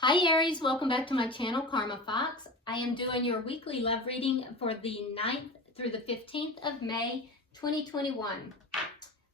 Hi Aries, welcome back to my channel, Karma Fox. I am doing your weekly love reading for the 9th through the 15th of May, 2021.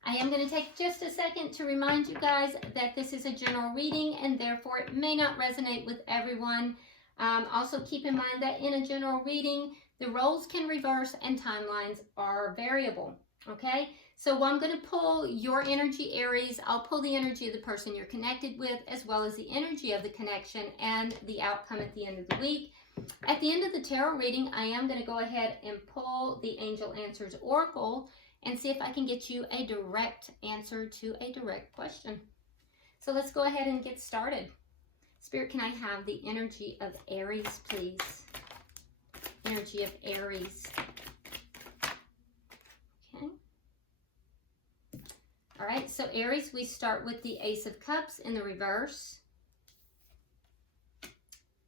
I am going to take just a second to remind you guys that this is a general reading and therefore it may not resonate with everyone. Also keep in mind that in a general reading, the roles can reverse and timelines are variable. Okay, so I'm going to pull your energy, Aries. I'll pull the energy of the person you're connected with, as well as the energy of the connection and the outcome at the end of the week. At the end of the tarot reading, I am going to go ahead and pull the Angel Answers Oracle and see if I can get you a direct answer to a direct question. So let's go ahead and get started. Spirit, can I have the energy of Aries, please? Energy of Aries. Okay. All right, so Aries, we start with the Ace of Cups in the reverse.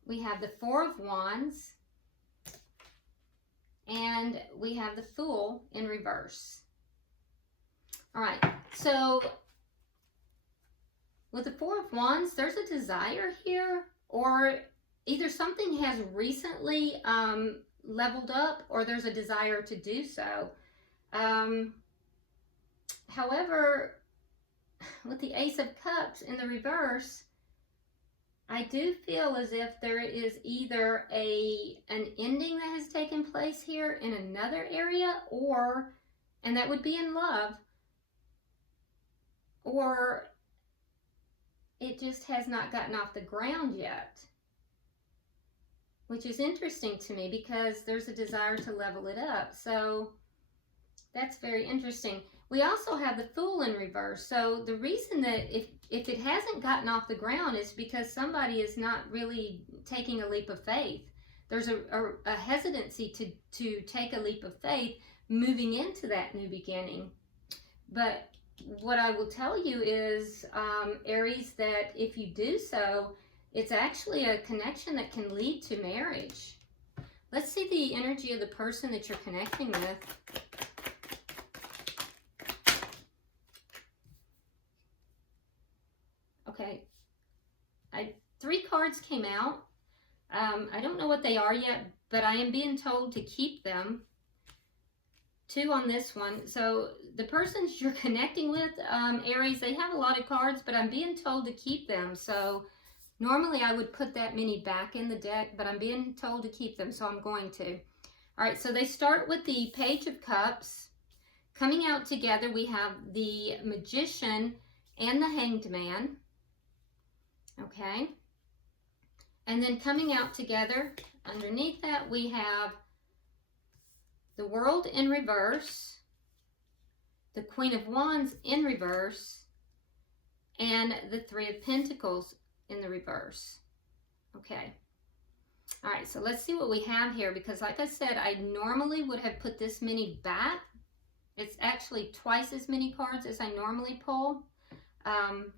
We have the Four of Wands. And we have the Fool in reverse. All right, so with the Four of Wands, there's a desire here, or either something has recently leveled up, or there's a desire to do so. However, with the Ace of Cups in the reverse, I do feel as if there is either an ending that has taken place here in another area, and that would be in love, or it just has not gotten off the ground yet, which is interesting to me because there's a desire to level it up. So that's very interesting. We also have the Fool in reverse. So the reason that if it hasn't gotten off the ground is because somebody is not really taking a leap of faith. There's a hesitancy to take a leap of faith moving into that new beginning. But what I will tell you is, Aries, that if you do so, it's actually a connection that can lead to marriage. Let's see the energy of the person that you're connecting with. Okay, three cards came out. I don't know what they are yet, but I am being told to keep them. Two on this one. So the persons you're connecting with, Aries, they have a lot of cards, but I'm being told to keep them. So normally I would put that many back in the deck, but I'm being told to keep them, so I'm going to. All right, so they start with the Page of Cups. Coming out together, we have the Magician and the Hanged Man. Okay, and then coming out together underneath that, we have the World in reverse, the Queen of Wands in reverse, and the Three of Pentacles in the reverse. Okay, all right, so let's see what we have here, because like I said, I normally would have put this many back. It's actually twice as many cards as I normally pull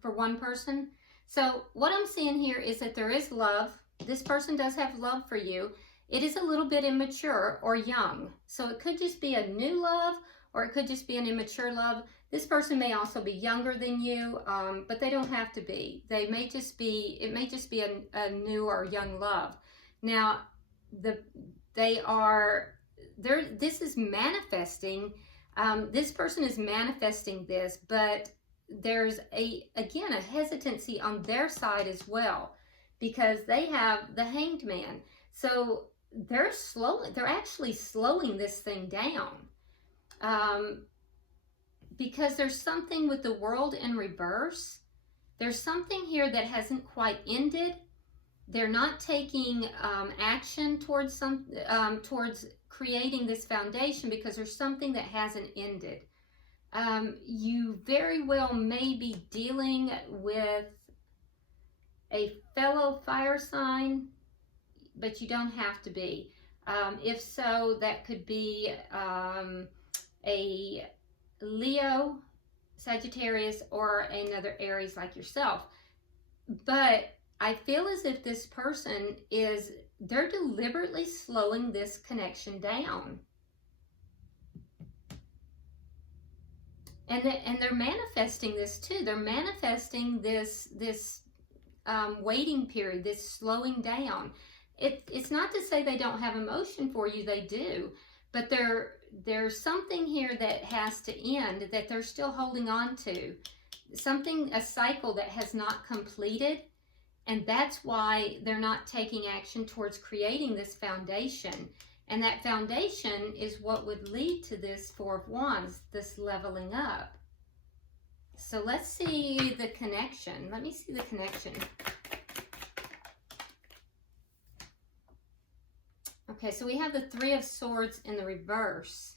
for one person. So what I'm seeing here is that there is love. This person does have love for you. It is a little bit immature or young. So it could just be a new love, or it could just be an immature love. This person may also be younger than you, but they don't have to be. It may just be a new or young love. Now, this is manifesting. This person is manifesting this, but there's again a hesitancy on their side as well, because they have the Hanged Man. So they're actually slowing this thing down, because there's something with the World in reverse. There's something here that hasn't quite ended. They're not taking action towards towards creating this foundation because there's something that hasn't ended. You very well may be dealing with a fellow fire sign, but you don't have to be. If so, that could be a Leo, Sagittarius, or another Aries like yourself. But I feel as if this person they're deliberately slowing this connection down. And they're manifesting this too. They're manifesting this waiting period, this slowing down. It's not to say they don't have emotion for you, they do, but there's something here that has to end that they're still holding on to. Something, a cycle that has not completed, and that's why they're not taking action towards creating this foundation. And that foundation is what would lead to this Four of Wands, this leveling up. So let's see the connection. Let me see the connection. Okay, so we have the Three of Swords in the reverse.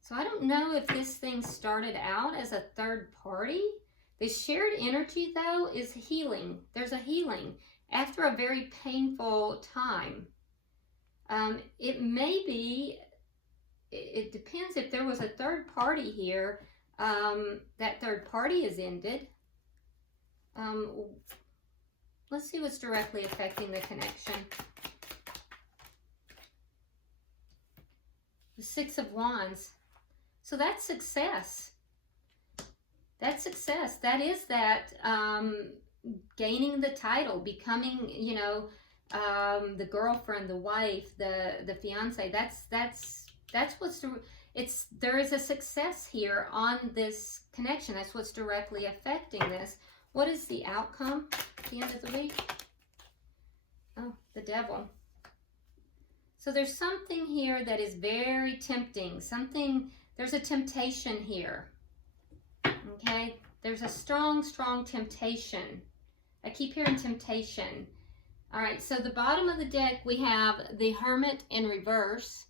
So I don't know if this thing started out as a third party. The shared energy, though, is healing. There's a healing after a very painful time. It may be, it depends if there was a third party here. That third party is ended. Let's see what's directly affecting the connection. The Six of Wands. So that's success. That's success. That is that gaining the title, becoming, you know, the girlfriend, the wife, the fiance. That's what's there is a success here on this connection. That's what's directly affecting this. What is the outcome at the end of the week? Oh, the Devil. So there's something here that is very tempting. There's a temptation here. Okay? There's a strong, strong temptation. I keep hearing temptation. All right, so the bottom of the deck, we have the Hermit in reverse.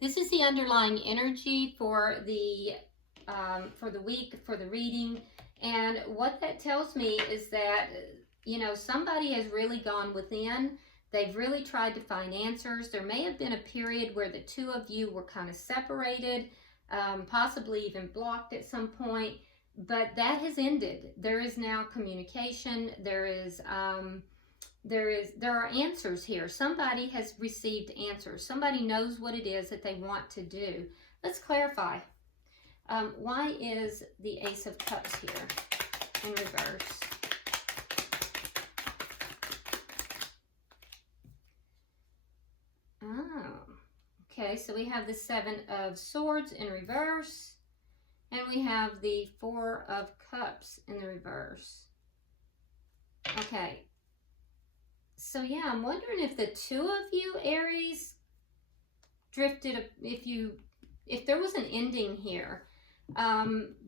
This is the underlying energy for the week, for the reading. And what that tells me is that, you know, somebody has really gone within. They've really tried to find answers. There may have been a period where the two of you were kind of separated, possibly even blocked at some point, but that has ended. There is now communication. There are answers here. Somebody has received answers. Somebody knows what it is that they want to do. Let's clarify. Why is the Ace of Cups here in reverse? Oh, okay. So we have the Seven of Swords in reverse, and we have the Four of Cups in the reverse. Okay. So yeah, I'm wondering if the two of you, Aries, drifted, if there was an ending here,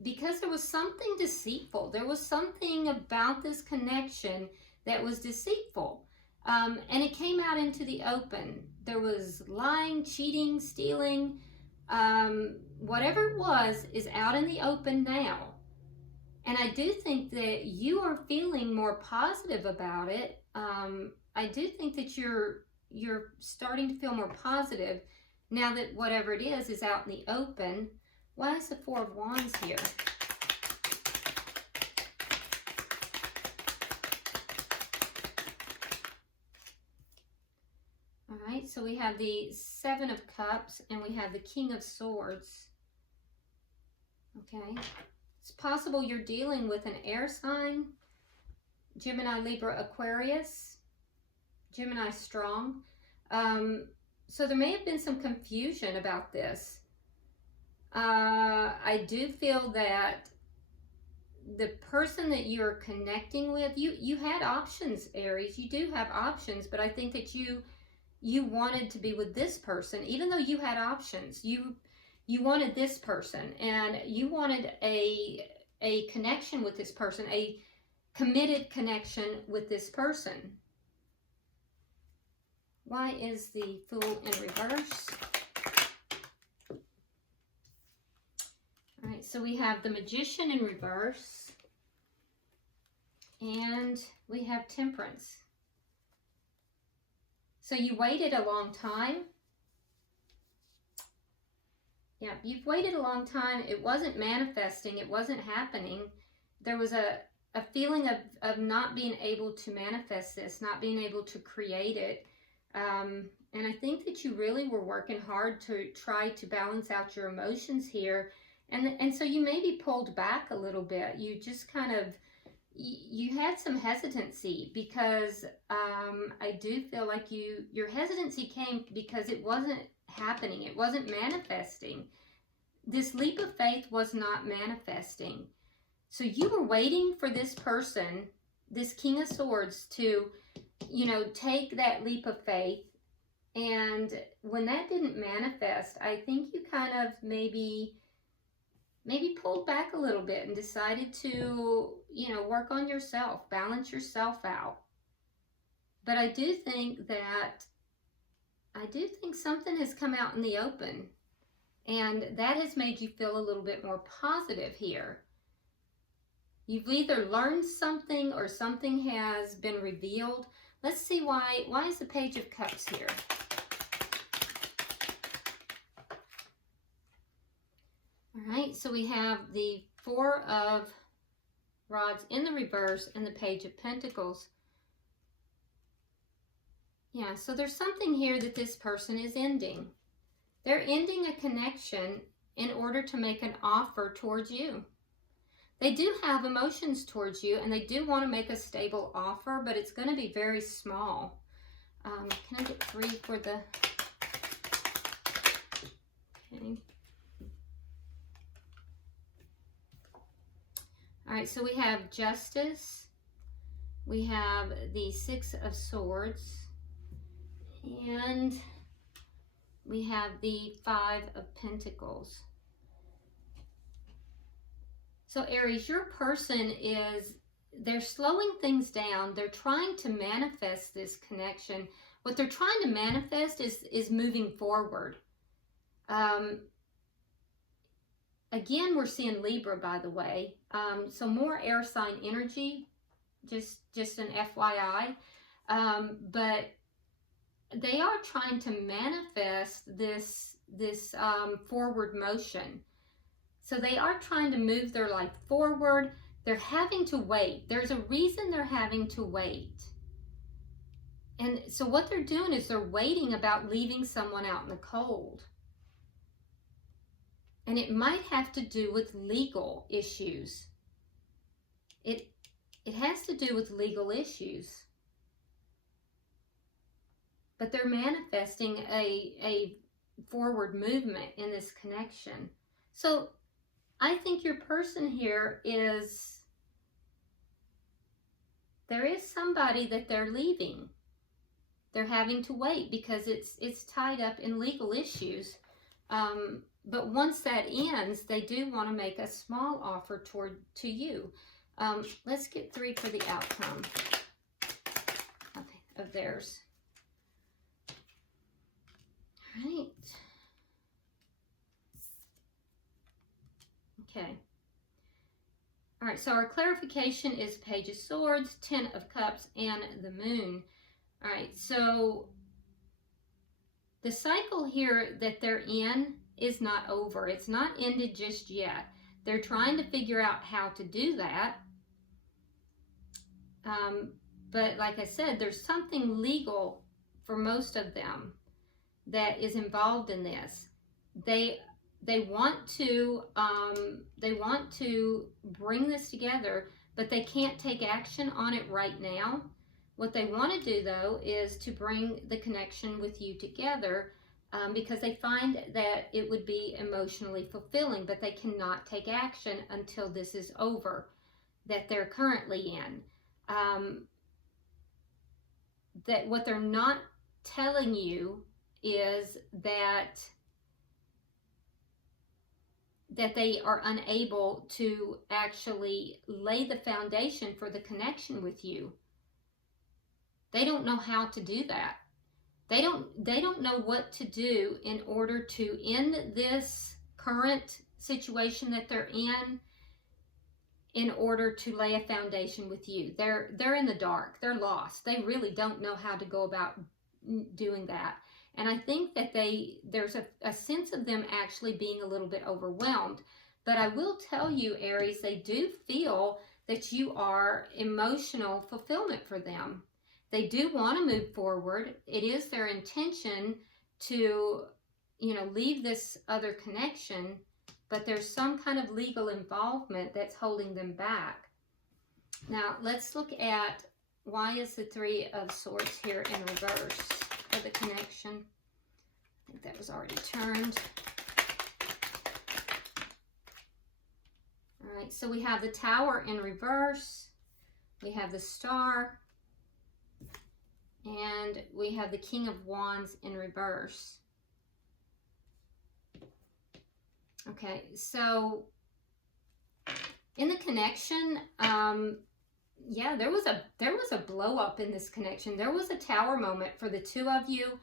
because there was something deceitful. There was something about this connection that was deceitful, and it came out into the open. There was lying, cheating, stealing, whatever it was is out in the open now. And I do think that you are feeling more positive about it. I do think that you're starting to feel more positive now that whatever it is out in the open. Why is the Four of Wands here? All right, so we have the Seven of Cups and we have the King of Swords. Okay, it's possible you're dealing with an air sign, Gemini, Libra, Aquarius, Gemini strong. So there may have been some confusion about this. I do feel that the person that you're connecting with, you had options, Aries. You do have options, but I think that you wanted to be with this person, even though you had options. You wanted this person, and you wanted a connection with this person, a committed connection with this person. Why is the Fool in reverse? All right, so we have the Magician in reverse, and we have Temperance. So you waited a long time. Yeah, you've waited a long time. It wasn't manifesting. It wasn't happening. There was a feeling of not being able to manifest this, not being able to create it. And I think that you really were working hard to try to balance out your emotions here. And so you maybe pulled back a little bit. You just kind of, you had some hesitancy because I do feel like your hesitancy came because it wasn't happening. It wasn't manifesting. This leap of faith was not manifesting. So you were waiting for this person, this King of Swords, to, you know, take that leap of faith. And when that didn't manifest, I think you kind of maybe pulled back a little bit and decided to, you know, work on yourself, balance yourself out. But I do think something has come out in the open, and that has made you feel a little bit more positive here. You've either learned something or something has been revealed. Let's see why is the Page of Cups here? All right, so we have the Four of Rods in the reverse and the Page of Pentacles. Yeah, so there's something here that this person is ending. They're ending a connection in order to make an offer towards you. They do have emotions towards you, and they do want to make a stable offer, but it's going to be very small. Can I get 3 for the... Okay. All right, so we have Justice. We have the 6 of Swords. And we have the 5 of Pentacles. So Aries, your person they're slowing things down. They're trying to manifest this connection. What they're trying to manifest is moving forward. Again, we're seeing Libra, by the way. So more air sign energy, just an FYI. But they are trying to manifest this forward motion. So they are trying to move their life forward. They're having to wait. There's a reason they're having to wait. And so what they're doing is they're waiting about leaving someone out in the cold. And it might have to do with legal issues. It has to do with legal issues. But they're manifesting a forward movement in this connection. So I think your person here there is somebody that they're leaving. They're having to wait because it's tied up in legal issues. But once that ends, they do want to make a small offer to you. Let's get 3 for the outcome of theirs. All right. Okay. All right, so our clarification is Page of Swords, 10 of Cups, and the Moon. All right, so the cycle here that they're in is not over. It's not ended just yet. They're trying to figure out how to do that. But like I said, there's something legal for most of them that is involved in this. They want to bring this together, but they can't take action on it right now. What they want to do, though, is to bring the connection with you together, because they find that it would be emotionally fulfilling, but they cannot take action until this is over, that they're currently in. That what they're not telling you is that they are unable to actually lay the foundation for the connection with you. They don't know how to do that. They don't know what to do in order to end this current situation that they're in order to lay a foundation with you. They're in the dark. They're lost. They really don't know how to go about doing that. And I think that there's a sense of them actually being a little bit overwhelmed. But I will tell you, Aries, they do feel that you are emotional fulfillment for them. They do want to move forward. It is their intention to, leave this other connection, but there's some kind of legal involvement that's holding them back. Now, let's look at why is the Three of Swords here in reverse for the connection. I think that was already turned. All right, so we have the Tower in reverse. We have the Star. And we have the King of Wands in reverse. Okay, so in the connection, yeah, there was a blow up in this connection. There was a tower moment for the two of you.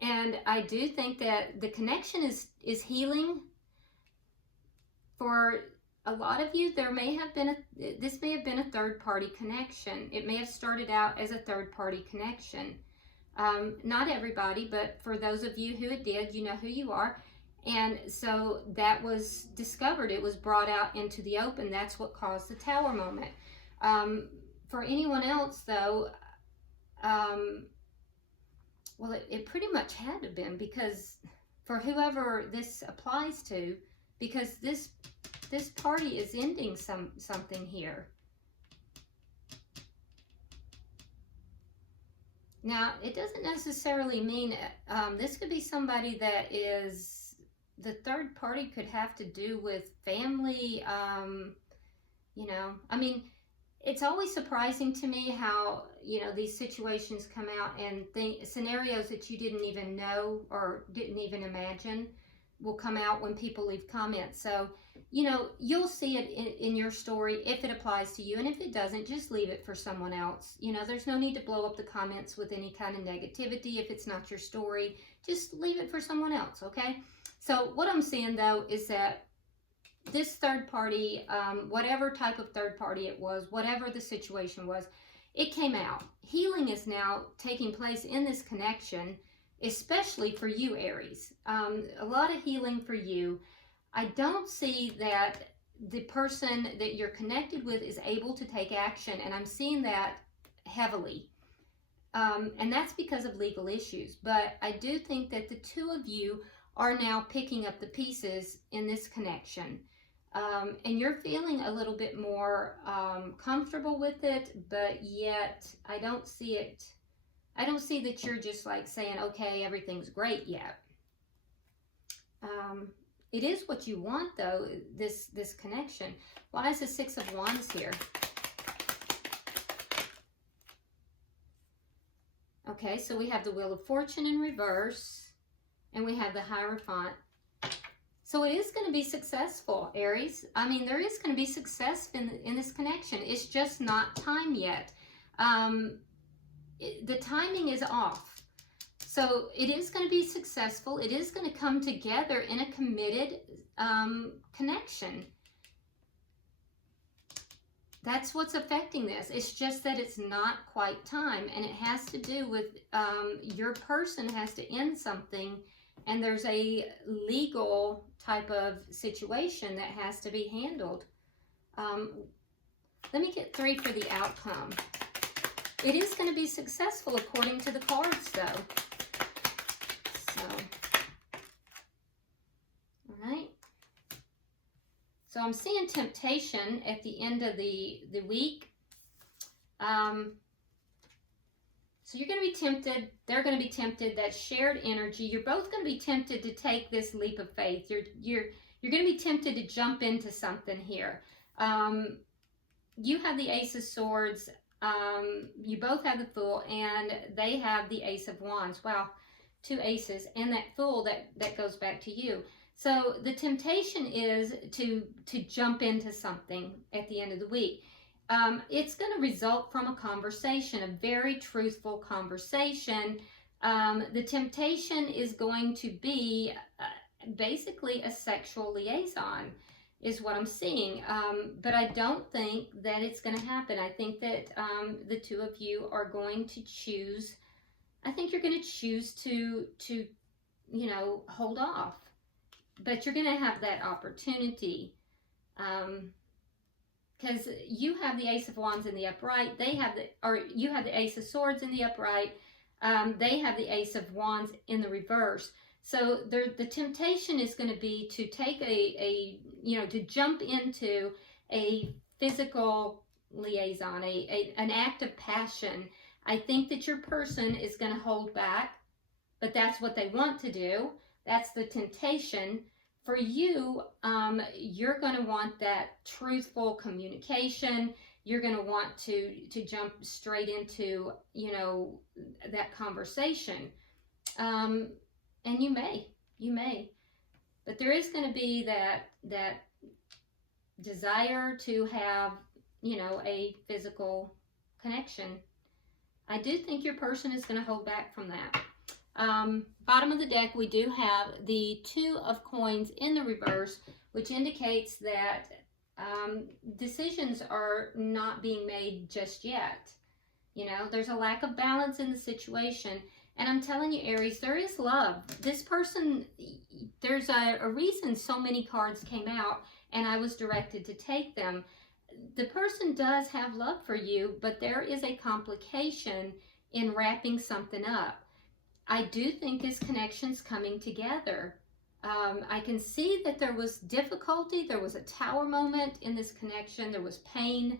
And I do think that the connection is healing. For a lot of you, there may have been this may have been a third-party connection. It may have started out as a third-party connection. Not everybody, but for those of you who it did, you know who you are. And so that was discovered. It was brought out into the open. That's what caused the tower moment. For anyone else, though, well, it pretty much had to have been, because for whoever this applies to, because this party is ending something here. Now, it doesn't necessarily mean, this could be somebody that is, the third party could have to do with family, you know, I mean, it's always surprising to me how, you know, these situations come out and scenarios that you didn't even know or didn't even imagine will come out when people leave comments. So, you know, you'll see it in your story if it applies to you. And if it doesn't, just leave it for someone else. You know, there's no need to blow up the comments with any kind of negativity. If it's not your story, just leave it for someone else, okay? So what I'm seeing, though, is that this third party, whatever type of third party it was, whatever the situation was, it came out. Healing is now taking place in this connection, especially for you, Aries. A lot of healing for you. I don't see that the person that you're connected with is able to take action, and I'm seeing that heavily. And that's because of legal issues. But I do think that the two of you are now picking up the pieces in this connection. And you're feeling a little bit more comfortable with it, but yet I don't see it. I don't see that you're just like saying, okay, everything's great yet. It is what you want, though, this connection. Why is the Six of Wands here? Okay, so we have the Wheel of Fortune in reverse, and we have the Hierophant. So it is going to be successful, Aries. I mean, there is going to be success in this connection. It's just not time yet. The timing is off. So it is going to be successful. It is going to come together in a committed connection. That's what's affecting this. It's just that it's not quite time. And it has to do with your person has to end something. And there's a legal type of situation that has to be handled. Let me get 3 for the outcome. It is going to be successful according to the cards, though. So, all right. So I'm seeing temptation at the end of the week. So you're going to be tempted. They're going to be tempted. That shared energy. You're both going to be tempted to take this leap of faith. You're going to be tempted to jump into something here. You have the Ace of Swords. You both have the Fool, and they have the Ace of Wands. Wow, 2 aces, and that Fool that goes back to you. So the temptation is to jump into something at the end of the week. It's going to result from a conversation, a very truthful conversation. The temptation is going to be basically a sexual liaison, is what I'm seeing. But I don't think that it's going to happen. I think that the two of you are going to choose, I think you're going to choose to you know, hold off. But you're going to have that opportunity. Because you have the Ace of Wands in the upright, you have the Ace of Swords in the upright, they have the Ace of Wands in the reverse. So the temptation is going to be to take to jump into a physical liaison, an act of passion. I think that your person is going to hold back, but that's what they want to do. That's the temptation. For you, you're going to want that truthful communication. You're going to want to jump straight into, you know, that conversation. And you may. But there is going to be that desire to have, you know, a physical connection. I do think your person is going to hold back from that. Bottom of the deck, we do have the Two of Coins in the reverse, which indicates that decisions are not being made just yet. You know, there's a lack of balance in the situation. And I'm telling you, Aries, there is love. This person, there's a reason so many cards came out and I was directed to take them. The person does have love for you, but there is a complication in wrapping something up. I do think this connection's coming together. I can see that there was difficulty. There was a tower moment in this connection. There was pain.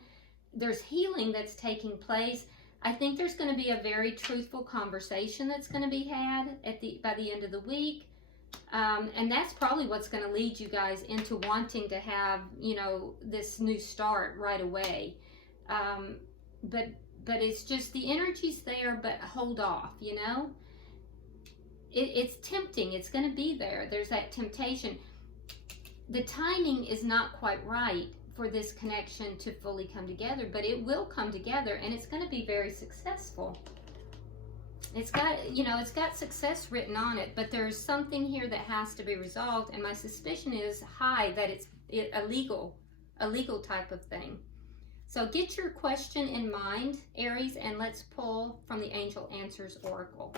There's healing that's taking place. I think there's going to be a very truthful conversation that's going to be had by the end of the week. And that's probably what's going to lead you guys into wanting to have, you know, this new start right away. But it's just the energy's there, but hold off, you know. It's tempting. It's going to be there. There's that temptation. The timing is not quite right for this connection to fully come together, but it will come together and it's going to be very successful. It's got, you know, it's got success written on it, but there's something here that has to be resolved, and my suspicion is high that it's a legal type of thing. So get your question in mind, Aries, and let's pull from the Angel Answers Oracle.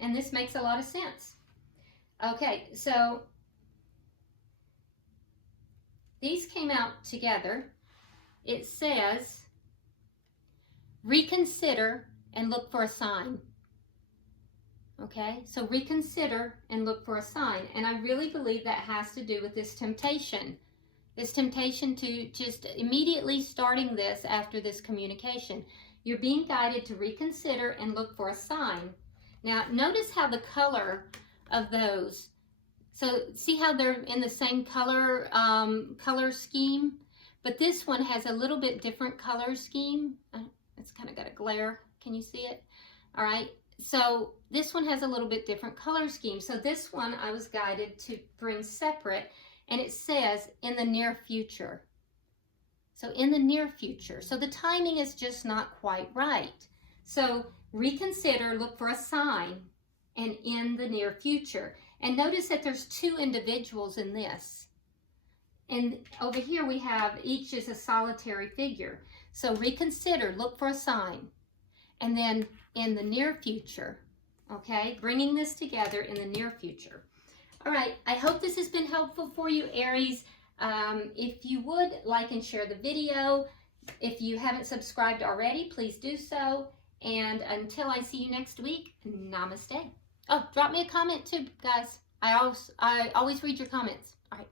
And this makes a lot of sense. Okay, so these came out together. It says, reconsider and look for a sign. Okay, so reconsider and look for a sign. And I really believe that has to do with this temptation. This temptation to just immediately starting this after this communication. You're being guided to reconsider and look for a sign. Now, notice how the color of those, so see how they're in the same color scheme, but this one has a little bit different color scheme. It's kind of got a glare. Can you see it? All right. So this one has a little bit different color scheme. So this one I was guided to bring separate, and it says in the near future. So in the near future. So the timing is just not quite right. So reconsider, look for a sign, and in the near future. And notice that there's two individuals in this. And over here we have each is a solitary figure. So reconsider, look for a sign, and then in the near future. Okay, bringing this together in the near future. All right, I hope this has been helpful for you, Aries. If you would like and share the video. If you haven't subscribed already, please do so. And until I see you next week, namaste. Oh, drop me a comment too, guys. I always read your comments. All right.